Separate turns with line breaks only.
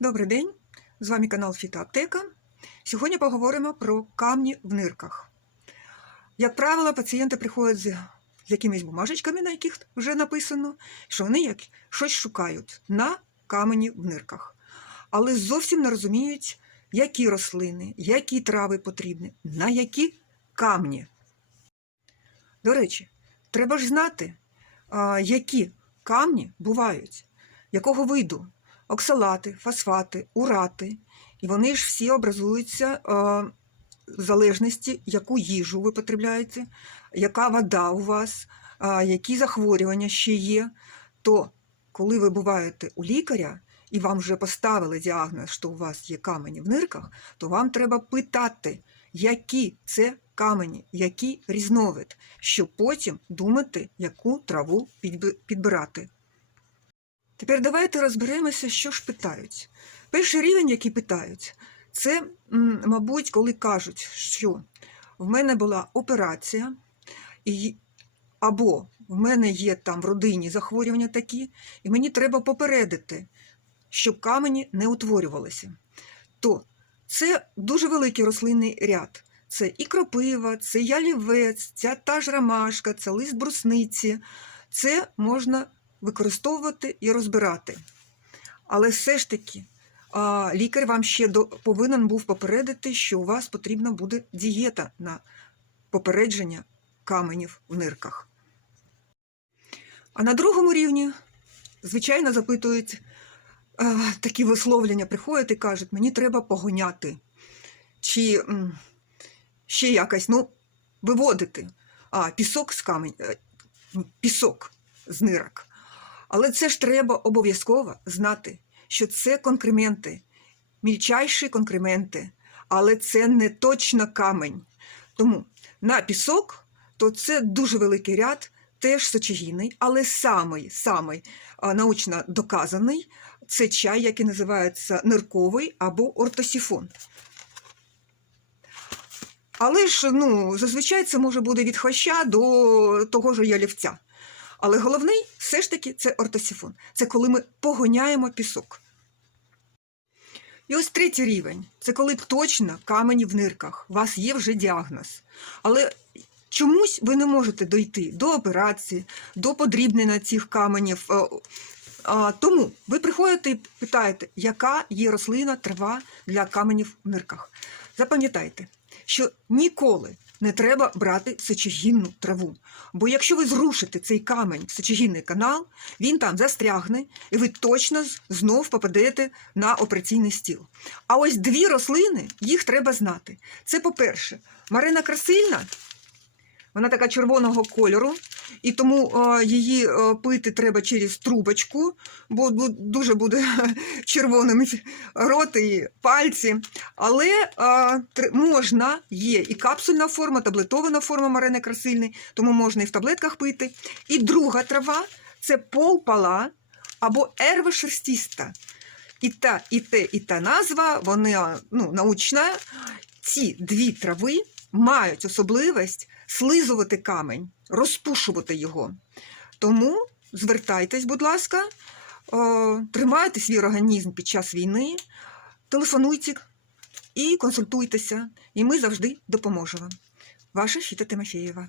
Добрий день! З вами канал Фітоаптека. Сьогодні поговоримо про камні в нирках. Як правило, пацієнти приходять з, якимись бумажечками, на яких вже написано, що вони як, щось шукають на камені в нирках. Але зовсім не розуміють, які рослини, які трави потрібні, на які камні. До речі, треба ж знати, які камні бувають, якого виду оксалати, фосфати, урати. І вони ж всі образуються е, в залежності, яку їжу ви потребляєте, яка вода у вас, е, які захворювання ще є. То коли ви буваєте у лікаря і вам вже поставили діагноз, що у вас є камені в нирках, то вам треба питати, які це камені, який різновид, щоб потім думати, яку траву підбирати. Тепер давайте розберемося, що ж питають. Перший рівень, який питають, це, мабуть, коли кажуть, що в мене була операція, і, або в мене є там в родині захворювання такі, і мені треба попередити, щоб камені не утворювалися. То це дуже великий рослинний ряд. Це і кропива, це ялівець, ця та ж ромашка, це лист брусниці. Це можна використовувати і розбирати. Але все ж таки, лікар вам ще повинен був попередити, що у вас потрібна буде дієта на попередження каменів в нирках. А на другому рівні, звичайно, запитують такі висловлення, приходять і кажуть, мені треба погоняти. Чи ще якось ну, виводити а, пісок з камень, е, пісок з нирок. Але це ж треба обов'язково знати, що це конкременти, мільчайші конкременти, але це не точно камень. Тому на пісок то це дуже великий ряд, теж сочогінний, але самий, самий научно доказаний це чай, який називається нирковий або ортосіфон. Але ж ну, зазвичай це може бути від хвоща до того ж ялівця. Але головний все ж таки це ортосіфон. Це коли ми погоняємо пісок. І ось третій рівень це коли точно камені в нирках. У вас є вже діагноз. Але чомусь ви не можете дойти до операції, до подрібнення цих каменів. Е, Тому ви приходите і питаєте, яка є рослина, трава для каменів в нирках. Запам'ятайте, що ніколи не треба брати сечогінну траву. Бо якщо ви зрушите цей камень в сечогінний канал, він там застрягне, і ви точно знов попадете на операційний стіл. А ось дві рослини, їх треба знати. Це, по-перше, Марина Красильна, вона така червоного кольору, і тому е, її е, пити треба через трубочку, бо дуже буде червоним рот і пальці. Але е, можна, є і капсульна форма, таблетована форма Марини Красильної, тому можна і в таблетках пити. І друга трава це полпала або ерва шерстіста. І та, і те, і та назва, вони а, ну, научна. Ці дві трави мають особливість слизувати камінь, розпушувати його. Тому звертайтесь, будь ласка, тримайте свій організм під час війни, телефонуйте і консультуйтеся, і ми завжди допоможемо. Ваша Фіта Тимофєєва.